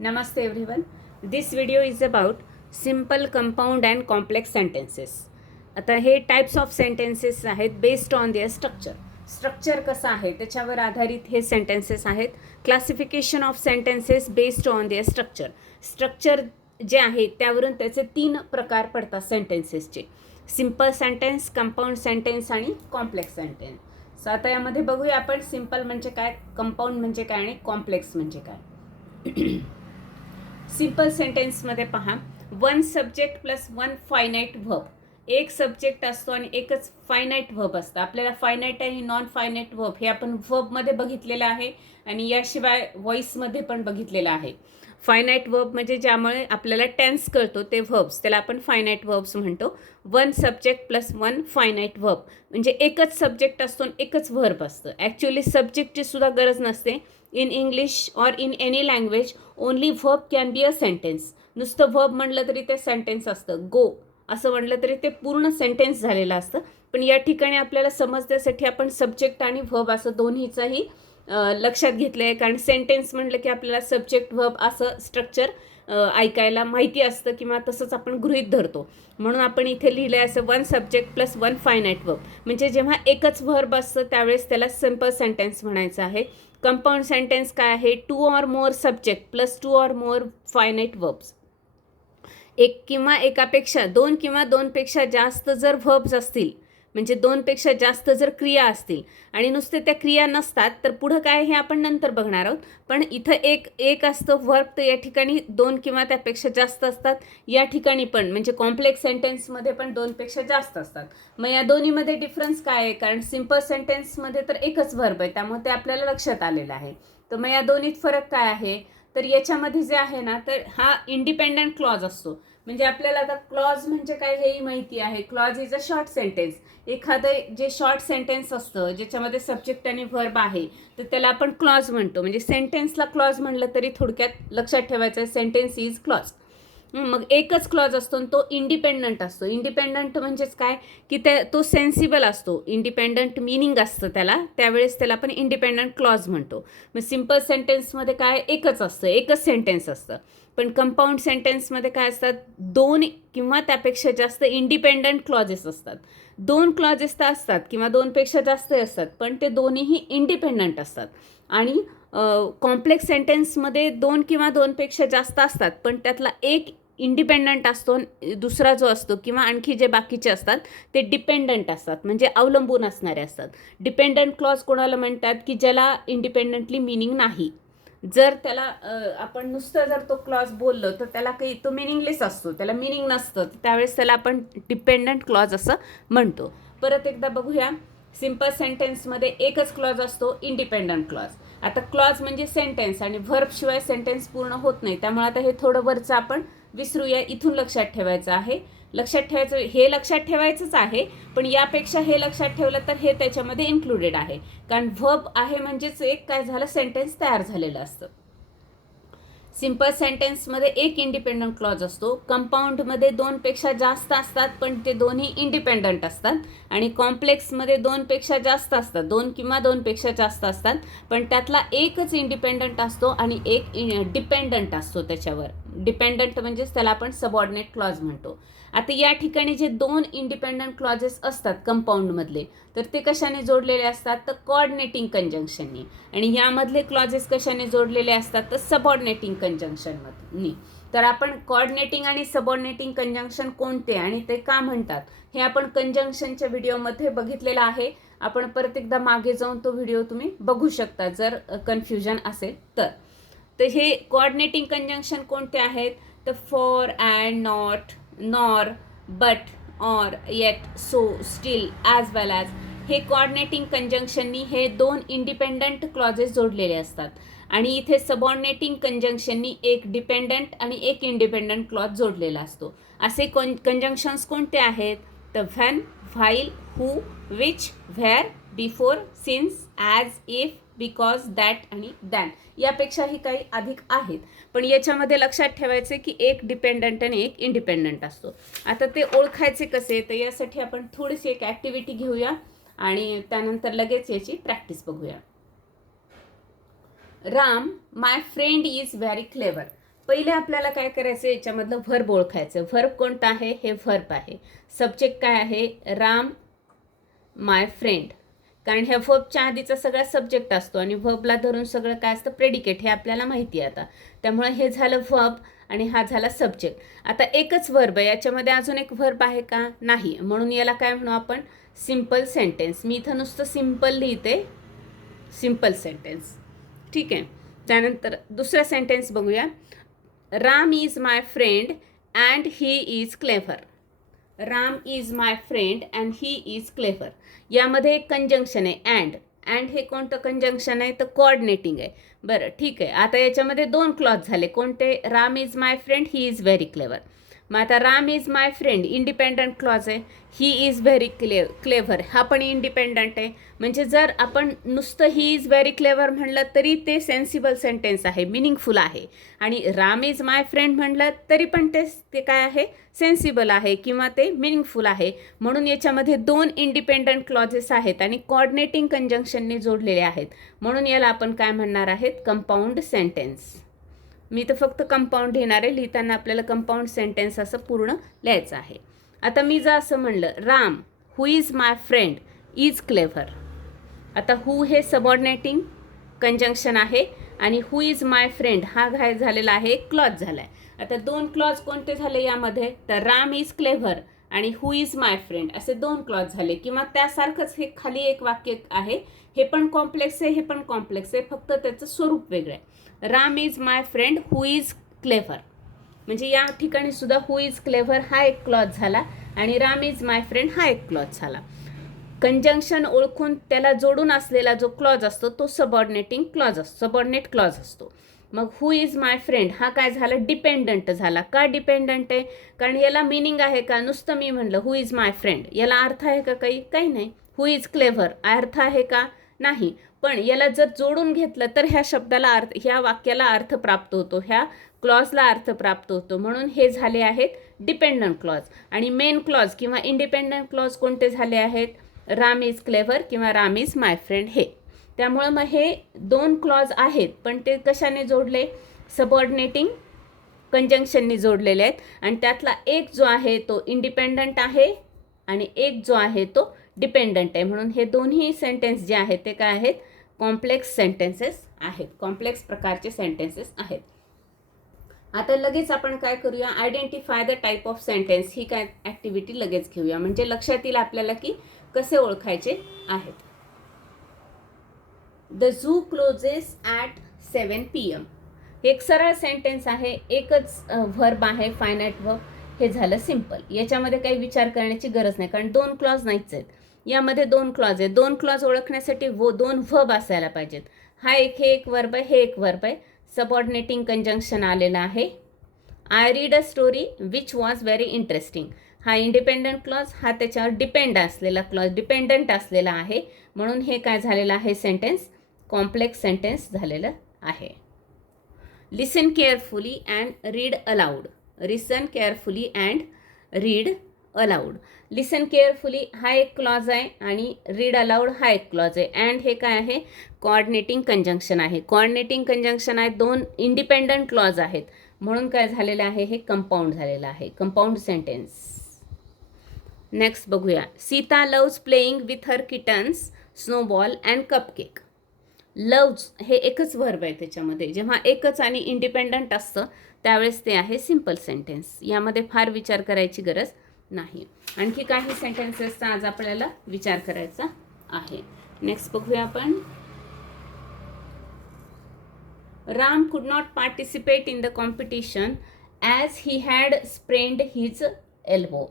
Namaste everyone. This video is about simple, compound and complex sentences. आता हे types of sentences आहेत based on their structure. Structure कसं आहे त्याच्यावर आधारित हे सेंटेन्सेस आहेत. Classification of sentences based on their structure. Structure जे आहे त्यावरून त्याचे 3 प्रकार पडतात सेंटेन्सेसचे. सिम्पल सेंटेन्स, कंपाऊंड सेंटेन्स आणि कॉम्प्लेक्स सेंटेन्स. सो आता यामध्ये बघूया आपण सिम्पल म्हणजे काय, कंपाऊंड म्हणजे काय आणि कॉम्प्लेक्स म्हणजे काय. सिम्पल सेंटेन्समध्ये पहा, one subject plus one finite verb. एक सब्जेक्ट असतो आणि एकच फायनाईट व्हर्ब असतं. आपल्याला फायनाईट आणि नॉन फायनाईट व्हर्ब हे आपण व्हर्बमध्ये बघितलेलं आहे आणि याशिवाय व्हॉइसमध्ये पण बघितलेलं आहे. फायनाईट व्हर्ब म्हणजे ज्यामुळे आपल्याला टेन्स कळतो ते व्हर्ब्स, त्याला आपण फायनाईट व्हर्ब्स म्हणतो. One subject plus one finite verb म्हणजे एकच सब्जेक्ट असतो आणि एकच व्हर्ब असतं. ॲक्च्युली सब्जेक्टची सुद्धा गरज नसते. In English or in any language only verb can be a sentence. नुसतं व्हर्ब म्हणलं तरी ते सेंटेन्स असतं. गो असं म्हणलं तरी ते पूर्ण सेंटेन्स झालेलं असतं. पण या ठिकाणी आपल्याला समजण्यासाठी आपण सब्जेक्ट आणि व्हर्ब असं दोन्हीचाही लक्षात घेतलं आहे. कारण सेंटेन्स म्हणलं की आपल्याला सब्जेक्ट व्हर्ब असं स्ट्रक्चर ऐकायला माहिती असतं किंवा तसंच आपण गृहीत धरतो. म्हणून आपण इथे लिहिलं आहे असं one subject plus one finite verb. म्हणजे जेव्हा एकच व्हर्ब असतं त्यावेळेस त्याला सिम्पल सेंटेन्स म्हणायचं आहे. कंपाऊंड सेंटेन्स काय आहे, to or more subject plus two or more finite verbs. एक किंवा एकापेक्षा, दोन किंवा दोनपेक्षा जास्त जर व्हर्ब्स असतील म्हणजे दोनपेक्षा जास्त जर क्रिया असतील आणि नुसते त्या क्रिया नसतात तर पुढं काय हे आपण नंतर बघणार आहोत. पण इथं एक असतं व्हर्ब, तर या ठिकाणी दोन किंवा त्यापेक्षा जास्त असतात. या ठिकाणी पण म्हणजे कॉम्प्लेक्स सेंटेन्समध्ये पण दोनपेक्षा जास्त असतात. मग या दोन्हीमध्ये डिफरन्स काय आहे, कारण सिम्पल सेंटेन्समध्ये तर एकच व्हर्ब आहे त्यामुळे ते आपल्याला लक्षात आलेलं आहे. तर मग या दोन्हीत फरक काय आहे, तर याच्यामध्ये जे आहे ना तर हा इंडिपेंडंट क्लॉज असतो. म्हणजे आपल्याला आता क्लॉज म्हणजे काय हेही माहिती आहे. Clause is a short sentence. एखादं जे शॉर्ट सेंटेन्स असतं ज्याच्यामध्ये सब्जेक्ट आणि व्हर्ब आहे तर त्याला आपण क्लॉज म्हणतो. म्हणजे सेंटेन्सला क्लॉज म्हणलं तरी थोडक्यात लक्षात ठेवायचं आहे सेंटेन्स इज क्लॉज. मग एकच क्लॉज असतो आणि तो इंडिपेंडंट असतो. इंडिपेंडंट म्हणजेच काय की तो सेन्सिबल असतो. इंडिपेंडंट मिनिंग असतं त्याला, त्यावेळेस त्याला आपण इंडिपेंडंट क्लॉज म्हणतो. मग सिम्पल सेंटेन्समध्ये काय एकच असतं, एकच सेंटेन्स असतं. पण कंपाऊंड सेंटेन्समध्ये काय असतात, दोन किंवा त्यापेक्षा जास्त इंडिपेंडंट क्लॉजेस असतात. दोन क्लॉजेस तर असतात किंवा दोनपेक्षा जास्त असतात पण ते दोन्हीही इंडिपेंडंट असतात. आणि कॉम्प्लेक्स सेंटेन्समध्ये दोन किंवा दोनपेक्षा जास्त असतात पण त्यातला एक इंडिपेंडंट असतो, दुसरा जो असतो किंवा आणखी जे बाकीचे असतात ते डिपेंडंट असतात म्हणजे अवलंबून असणारे असतात. डिपेंडंट क्लॉज कोणाला म्हणतात की ज्याला इंडिपेंडंटली मिनिंग नाही. जर त्याला आपण नुसतं जर तो क्लॉज बोललो तर त्याला काही तो मिनिंगलेस असतो, त्याला मिनिंग नसतं, त्यावेळेस त्याला आपण डिपेंडंट क्लॉज असं म्हणतो. परत एकदा बघूया, सिम्पल सेंटेन्समध्ये एकच क्लॉज असतो, इंडिपेंडंट क्लॉज. आता क्लॉज म्हणजे सेंटेन्स आणि व्हर्बशिवाय सेंटेन्स पूर्ण होत नाही. त्यामुळे आता हे थोडं वरचं आपण विसरूया. इथून लक्षात ठेवायचं आहे. लक्षात ठेवायचं हे लक्षात ठेवायचंच आहे पण यापेक्षा हे लक्षात ठेवलं तर हे त्याच्यामध्ये इन्क्लुडेड आहे. कारण व्हर्ब आहे म्हणजेच एक काय झालं, सेंटेन्स तयार झालेलं असतं. सिम्पल सेंटेन्समध्ये एक इंडिपेंडंट क्लॉज असतो. कंपाऊंडमध्ये दोनपेक्षा जास्त असतात पण ते दोन्ही इंडिपेंडंट असतात. आणि कॉम्प्लेक्समध्ये दोनपेक्षा जास्त असतात, दोन किंवा दोनपेक्षा जास्त असतात पण त्यातला एकच इंडिपेंडंट असतो आणि एक डिपेंडंट असतो त्याच्यावर. डिपेंडंट म्हणजेच त्याला आपण सबऑर्डिनेट क्लॉज म्हणतो. आता या ठिकाणी जे दोन इंडिपेंडंट क्लॉजेस असतात कंपाऊंडमधले तर ते कशाने जोडलेले असतात, तर कोऑर्डिनेटिंग कंजंक्शननी. आणि यामधले क्लॉजेस कशाने जोडलेले असतात, तर सबऑर्डिनेटिंग कंजंक्शननी. तर आपण कोऑर्डिनेटिंग आणि सबऑर्डिनेटिंग कंजंक्शन कोणते आणि ते का म्हणतात हे आपण कंजंक्शनच्या व्हिडिओमध्ये बघितलेलं आहे. आपण परत एकदा मागे जाऊन तो व्हिडिओ तुम्ही बघू शकता जर कन्फ्युजन असेल तर. तर हे कोऑर्डिनेटिंग कंजंक्शन कोणते आहेत, तर for, and, not, nor, but, or, eight, so, steel, as well as. हे कोऑर्डिनेटिंग कंजंक्शननी हे दोन इंडिपेंडंट क्लॉजेस जोडलेले असतात. आणि इथे सबऑर्डिनेटिंग कंजंक्शननी एक डिपेंडंट आणि एक इंडिपेंडंट क्लॉज जोडलेला असतो. असे कंजंक्शन्स कोणते आहेत, तर when, while, who, which, where, before, since, as, if, because, that आणि दॅन. यापेक्षाही काही अधिक आहेत पण याच्यामध्ये लक्षात ठेवायचे की एक डिपेंडंट आणि एक इंडिपेंडंट असतो. आता ते ओळखायचे कसे, तर यासाठी आपण थोडीशी एक ॲक्टिव्हिटी घेऊया आणि त्यानंतर लगेच याची प्रॅक्टिस बघूया. राम, माय फ्रेंड इज व्हेरी क्लेवर. पहिले आपल्याला काय करायचं, याच्यामधलं व्हर्ब ओळखायचं. व्हर्ब कोणता आहे? हे व्हर्ब आहे. सब्जेक्ट काय आहे? राम माय फ्रेंड. कारण ह्या व्हर्बच्या आधीचा सगळा सब्जेक्ट असतो आणि व्हर्बला धरून सगळं काय असतं? प्रेडिकेट. हे आपल्याला माहिती आहे आता. त्यामुळे हे झालं व्हर्ब आणि हा झाला सब्जेक्ट. आता एकच व्हर्ब आहे, याच्यामध्ये अजून एक व्हर्ब आहे का? नाही. म्हणून याला काय म्हणू आपण? Simple sentence. मी इथं नुसतं सिम्पल लिहिते, सिम्पल सेंटेन्स. ठीक आहे. त्यानंतर दुसरा सेंटेन्स बघूया. Ram is my friend and he is clever. Ram is my friend and he is clever. यामध्ये एक कंजंक्शन आहे अँड. अँड हे कोणतं कंजंक्शन आहे? तर कोऑर्डिनेटिंग आहे. बरं ठीक आहे. आता याच्यामध्ये दोन क्लॉज झाले. कोणते? Ram is my friend, he is very clever. मग आता Ram is my friend independent clause आहे. ही इज व्हेरी क्लेव्हर हा पण इंडिपेंडंट आहे. म्हणजे जर आपण नुसतं ही इज व्हेरी क्लेव्हर म्हणलं तरी ते सेन्सिबल सेंटेन्स आहे, मिनिंगफुल आहे. आणि राम इज माय फ्रेंड म्हणलं तरी पण ते काय आहे? सेन्सिबल आहे किंवा ते मिनिंगफुल आहे. म्हणून याच्यामध्ये दोन इंडिपेंडंट क्लॉजेस आहेत आणि कोऑर्डिनेटिंग कंजंक्शनने जोडलेले आहेत. म्हणून याला आपण काय म्हणणार आहेत? Compound sentence. मी तर फक्त कंपाऊंड घेणार आहे. लिहिताना आपल्याला कंपाऊंड सेंटेन्स असं पूर्ण लिहायचं आहे. आता मी जर असं म्हणलं, Ram who is my friend is clever. आता हू हे सबऑर्डिनेटिंग कंजंक्शन आहे आणि हू इज माय फ्रेंड हा काय झालेला आहे? क्लॉज झाला आहे. आता दोन क्लॉज कोणते झाले यामध्ये? तर राम इज क्लेव्हर आणि हू इज माय फ्रेंड असे दोन क्लॉज झाले. किंवा त्यासारखंच हे खाली एक वाक्य आहे, हे पण कॉम्प्लेक्स आहे, हे पण कॉम्प्लेक्स आहे, फक्त त्याचं स्वरूप वेगळं आहे. Ram is my friend who is clever. म्हणजे या ठिकाणी सुद्धा हू इज क्लेव्हर हा एक क्लॉज झाला आणि राम इज माय फ्रेंड हा एक क्लॉज झाला. कंजंक्शन ओळखून त्याला जोडून असलेला जो क्लॉज असतो तो सबऑर्डिनेटिंग क्लॉज असतो, सबऑर्डिनेट क्लॉज असतो. मग हू इज माय फ्रेंड हा काय झाला? डिपेंडंट झाला. का डिपेंडंट आहे? कारण याला मिनिंग आहे का? नुसतं मी म्हणलं हू इज माय फ्रेंड, याला अर्थ आहे का? काही नाही. हू इज क्लेव्हर अर्थ आहे का? नाही. पण याला जर जोडून घेतलं तर ह्या शब्दाला अर्थ, ह्या वाक्याला अर्थ प्राप्त होतो, ह्या क्लॉजला अर्थ प्राप्त होतो. म्हणून हे झाले आहेत डिपेंडंट क्लॉज. आणि मेन क्लॉज किंवा इंडिपेंडंट क्लॉज कोणते झाले आहेत? राम इज क्लेव्हर किंवा राम इज माय फ्रेंड हे. त्यामुळं मग हे दोन क्लॉज आहेत, पण ते कशाने जोडले? सबऑर्डिनेटिंग कंजंक्शनने जोडलेले आहेत. आणि त्यातला एक जो आहे तो इंडिपेंडंट आहे आणि एक जो आहे तो डिपेंडंट आहे. म्हणून हे दोन्ही सेंटेन्स जे आहेत ते काय आहेत? कॉम्प्लेक्स सेंटेन्सेस आहेत, कॉम्प्लेक्स प्रकारचे सेंटेन्सेस आहेत. आता लगेच आपण काय करूया? Identify the type of sentence ही काय ॲक्टिव्हिटी लगेच घेऊया, म्हणजे लक्षात येईल आपल्याला की कसे ओळखायचे आहेत. The zoo closes at 7 PM. हे एक सरळ सेंटेन्स आहे, एकच व्हर्ब आहे, फायनाईट व्हर्ब. हे झालं सिम्पल. याच्यामध्ये काही विचार करण्याची गरज नाही कारण दोन क्लॉज नाहीच आहेत. यामध्ये दोन क्लॉज आहेत. दोन क्लॉज ओळखण्यासाठी दोन व्हर्ब असायला पाहिजेत. हा हे एक वर्ब आहे, हे एक वर्ब आहे. सबऑर्डिनेटिंग कंजंक्शन आलेलं आहे. I read a story which was very interesting. हा इंडिपेंडंट क्लॉज, हा त्याच्यावर डिपेंड असलेला क्लॉज, डिपेंडंट असलेला आहे. म्हणून हे काय झालेलं आहे? सेंटेन्स कॉम्प्लेक्स सेंटेन्स झालेलं आहे. Listen carefully and read aloud. Listen carefully and read aloud. Listen carefully हा एक क्लॉज आहे आणि रीड अलाउड हा एक क्लॉज आहे. अँड हे काय आहे? कोऑर्डिनेटिंग कंजंक्शन आहे. कोऑर्डिनेटिंग कंजंक्शन आहे, दोन इंडिपेंडंट क्लॉज आहेत. म्हणून काय झालेलं आहे? हे कंपाऊंड झालेलं आहे, कंपाऊंड सेंटेन्स. नेक्स्ट बघूया. Sita loves playing with her kittens, snowball and cupcake. Loves हे एकच व्हर्ब आहे त्याच्यामध्ये. जेव्हा एकच आणि इंडिपेंडंट असतं त्यावेळेस ते आहे सिम्पल सेंटेन्स. यामध्ये फार विचार करायची गरज नाही. आणखी काही सेंटेन्सेसचा आज आपल्याला विचार करायचा आहे. नेक्स्ट बघूया आपण. Ram could not participate in the competition as he had sprained his elbow.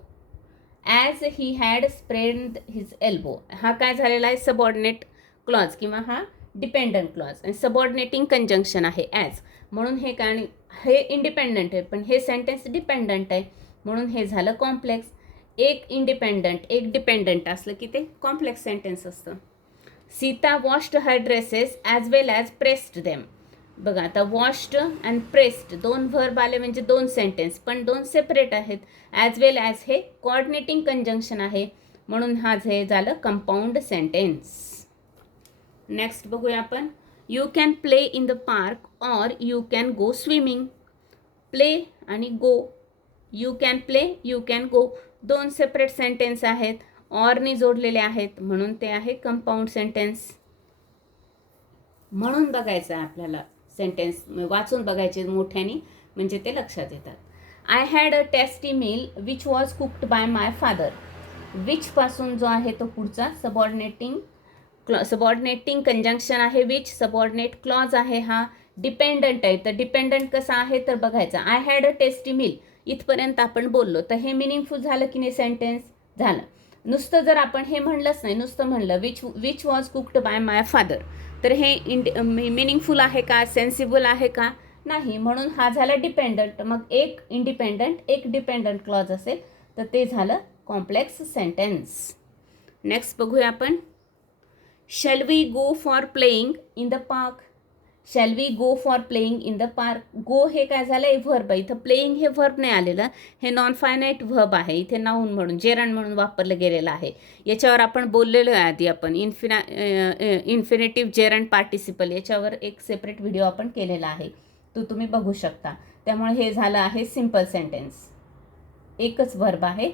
As he had sprained his elbow. हा काय झालेला आहे? सबऑर्डिनेट क्लॉज किंवा हा डिपेंडंट क्लॉज आणि सबऑर्डिनेटिंग कंजंक्शन आहे ॲज. म्हणून हे काय? हे इंडिपेंडंट आहे पण हे सेंटेन्स डिपेंडंट आहे. म्हणून हे झालं कॉम्प्लेक्स. एक इंडिपेंडंट एक डिपेंडंट असलं की ते कॉम्प्लेक्स सेंटेन्स असतं. सीता वॉश्ड हर ड्रेसेस ॲज वेल ॲज प्रेस्ड देम. बघा आता वॉश्ड अँड प्रेस्ड दोन व्हर्ब आले म्हणजे दोन सेंटेन्स, पण दोन सेपरेट आहेत. ॲज वेल ॲज हे कोऑर्डिनेटिंग कंजंक्शन आहे. म्हणून हा हे झालं कंपाऊंड सेंटेन्स. नेक्स्ट बघूया आपण. You can play in the park or you can go swimming. Play आणि go. You can play, you can go. दोन सेपरेट सेंटेन्स आहेत, ऑरनी जोडलेले आहेत, म्हणून ते आहे कंपाऊंड सेंटेन्स. म्हणून बघायचं आहे आपल्याला सेंटेन्स, वाचून बघायचे मोठ्याने, म्हणजे ते लक्षात येतात. I had a tasty meal which was cooked by my father. Which पासून जो आहे तो पुढचा सबऑर्डिनेटिंग कंजंक्शन आहे विच. सबऑर्डिनेट क्लॉज आहे हा. डिपेंडंट आहे, तर डिपेंडंट कसा आहे तर बघायचा. I had a tasty meal इथपर्यंत आपण बोललो, तर हे मिनिंगफुल झालं की नाही सेंटेन्स? झालं. नुसतं जर आपण हे म्हणलंच नाही, नुसतं म्हणलं which was cooked by my father, तर हे मिनिंगफुल आहे का, सेन्सिबल आहे का? नाही. म्हणून हा झाला डिपेंडंट. मग एक इंडिपेंडंट एक डिपेंडंट क्लॉज असेल तर ते झालं कॉम्प्लेक्स सेंटेन्स. नेक्स्ट बघूया आपण. Shall we go for playing in the park. Shall we go for playing in the park. Go हे काय झालं आहे व्हर्ब आहे. इथं प्लेईंग हे व्हर्ब नाही आलेलं, हे नॉन फायनाईट व्हर्ब आहे. इथे नाऊन म्हणून जेरंड म्हणून वापरलं गेलेलं आहे. याच्यावर आपण बोललेलो आहे आधी आपण इन्फिनेटिव्ह जेरंड पार्टिसिपल, याच्यावर एक सेपरेट व्हिडिओ आपण केलेला आहे, तो तुम्ही बघू शकता. त्यामुळे हे झालं आहे सिम्पल सेंटेन्स. एकच व्हर्ब आहे,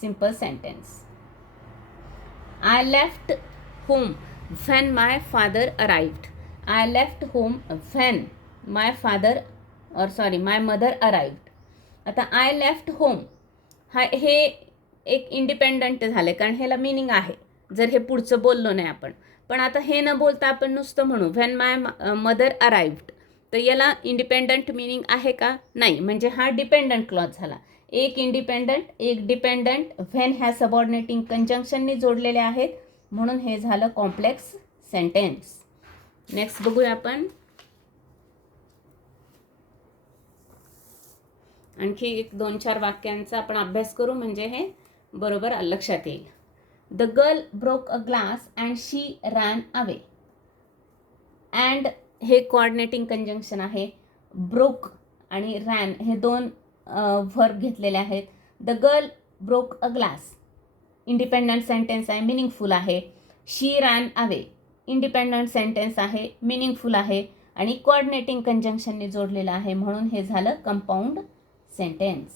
simple sentence. I left home when my father arrived. I left home when my mother arrived. आता I left home हे एक इंडिपेंडंट झाले, कारण ह्याला मिनिंग आहे जर हे पुढचं बोललो नाही आपण. पण आता हे न बोलता आपण नुसतं म्हणू when my mother arrived, तर याला इंडिपेंडंट मिनिंग आहे का? नाही. म्हणजे हा डिपेंडंट क्लॉज झाला. एक इंडिपेंडंट एक डिपेंडंट व्हेन ह्या सबऑर्डिनेटिंग कंजंक्शननी जोडलेले आहेत, म्हणून हे झालं कॉम्प्लेक्स सेंटेन्स. नेक्स्ट बघूया आपण. आणखी एक 2-4 वाक्यांचा आपण अभ्यास करू, म्हणजे हे बरोबर लक्षात येईल. The girl broke a glass and she ran away. And हे कोऑर्डिनेटिंग कंजंक्शन आहे. ब्रोक आणि रॅन हे दोन व्हर्ब घेतलेले आहेत. The girl broke a glass independent sentence आहे, मिनिंगफुल आहे. She ran away independent sentence आहे, मिनिंगफुल आहे, आणि कोऑर्डिनेटिंग कंजंक्शनने जोडलेलं आहे, म्हणून हे झालं compound sentence.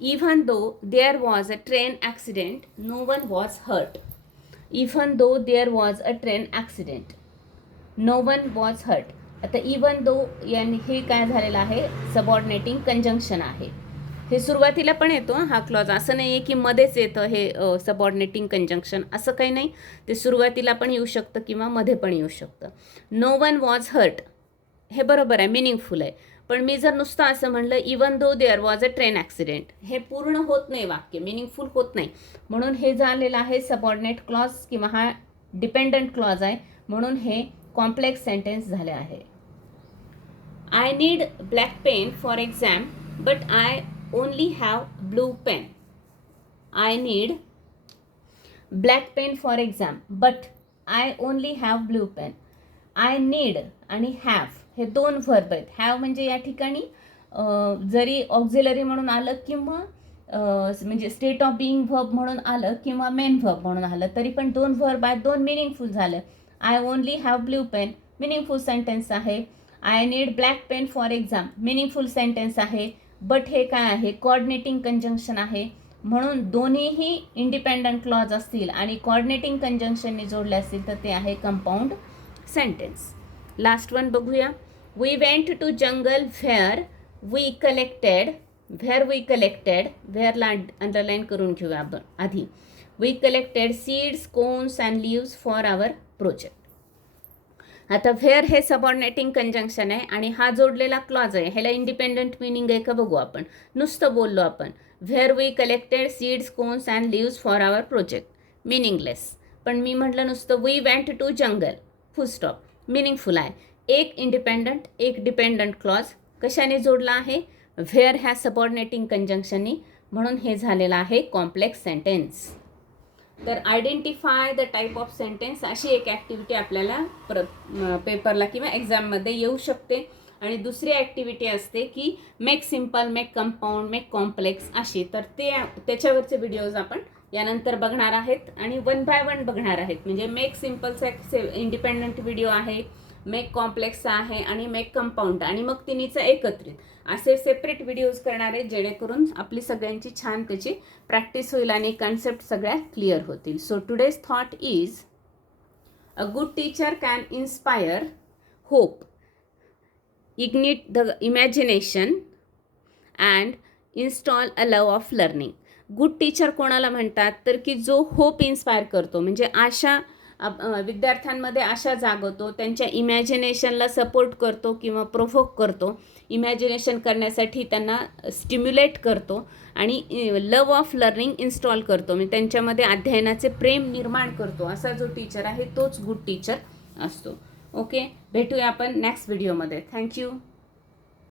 Even though there was a train accident no one was hurt. Even though there was a train accident no one was hurt. आता इव्हन दो याने हे काय झालेलं आहे, सबऑर्डिनेटिंग कंजंक्शन आहे. हे सुरुवातीला पण येतो हा क्लॉज, असं नाही आहे की मध्येच येतं हे सबऑर्डिनेटिंग कंजंक्शन, असं काही नाही. ते सुरुवातीला पण येऊ शकतं किंवा मध्ये पण येऊ शकतं. नो वन वॉज हर्ट हे बरोबर आहे, मिनिंगफुल आहे. पण मी जर नुसतं असं म्हणलं even though there was a train accident, हे पूर्ण होत नाही वाक्य, मिनिंगफुल होत नाही. म्हणून हे झालेलं आहे सबऑर्डिनेट क्लॉज किंवा हा डिपेंडंट क्लॉज आहे, म्हणून हे कॉम्प्लेक्स सेंटेन्स झाले आहे. I need black pen for exam but I only have blue pen. I need black pen for exam but I only have blue pen. I need आणि have हे दोन verb आहेत. have म्हणजे या ठिकाणी जरी ऑक्झिलरी म्हणून आलं किंवा म्हणजे स्टेट ऑफ बिईंग व्हर्ब म्हणून आलं किंवा मेन व्हर्ब म्हणून आलं, तरी पण दोन व्हर्ब आहेत, दोन मिनिंगफुल झालं. I only have blue pen meaningful sentence आहे. I need black pen for exam meaningful sentence आहे. बट हे काय आहे, कोऑर्डिनेटिंग कंजंक्शन आहे, म्हणून दोन्हीही इंडिपेंडंट क्लॉज असतील आणि कोऑर्डिनेटिंग कंजंक्शनने जोडले असतील तर ते आहे कंपाऊंड सेंटेन्स. लास्ट वन बघूया. We went to jungle where we collected. व्हेअरला अंडरलाईन करून घेऊया आपण आधी. We collected seeds cones and leaves for our project. आता व्हेअर हे सबऑर्डिनेटिंग कंजंक्शन आहे आणि हा जोडलेला क्लॉज आहे, ह्याला इंडिपेंडंट मिनिंग आहे का बघू आपण. नुसतं बोललो आपण where we collected seeds cones and leaves for our project, meaningless. पण मी म्हटलं नुसतं we went to jungle full stop, meaningful आहे. एक इंडिपेंडंट एक डिपेंडंट क्लॉज कशाने जोडला आहे, व्हेअर ह्या सबऑर्डिनेटिंग कंजंक्शननी, म्हणून हे झालेलं आहे कॉम्प्लेक्स सेंटेन्स. तर identify the type of sentence अशी एक ॲक्टिव्हिटी आपल्याला पेपरला किंवा एक्झाममध्ये येऊ शकते. आणि दुसरी ॲक्टिव्हिटी असते की make simple, make compound, make complex अशी. तर त्याच्यावरचे व्हिडिओज आपण यानंतर बघणार आहेत आणि 1 by 1 बघणार आहेत. म्हणजे मेक सिम्पलचा एक इंडिपेंडंट व्हिडिओ आहे, मेक कॉम्प्लेक्स आहे आणि मेक कंपाऊंड आणि मग तिन्हीचं एकत्रित असे सेपरेट व्हिडिओज करणार आहे, जेणेकरून आपली सगळ्यांची छान त्याची प्रॅक्टिस होईल आणि कन्सेप्ट सगळ्या क्लिअर होतील. So today's thought is a good teacher can inspire hope, ignite the imagination and install a love of learning. Good teacher कोणाला म्हणतात तर की जो होप इन्स्पायर करतो, म्हणजे आशा विद्यार्थ्यांमध्ये आशा जागवतो, त्यांच्या इमॅजिनेशनला सपोर्ट करतो किंवा प्रोव्होक करतो, इमॅजिनेशन करण्यासाठी त्यांना स्टिम्युलेट करतो आणि लव ऑफ लर्निंग इन्स्टॉल करतो, म्हणजे त्यांच्यामध्ये अध्ययनाचे प्रेम निर्माण करतो. असा जो टीचर आहे तोच गुड टीचर असतो. ओके, भेटूया आपण नेक्स्ट व्हिडिओमध्ये. थँक्यू.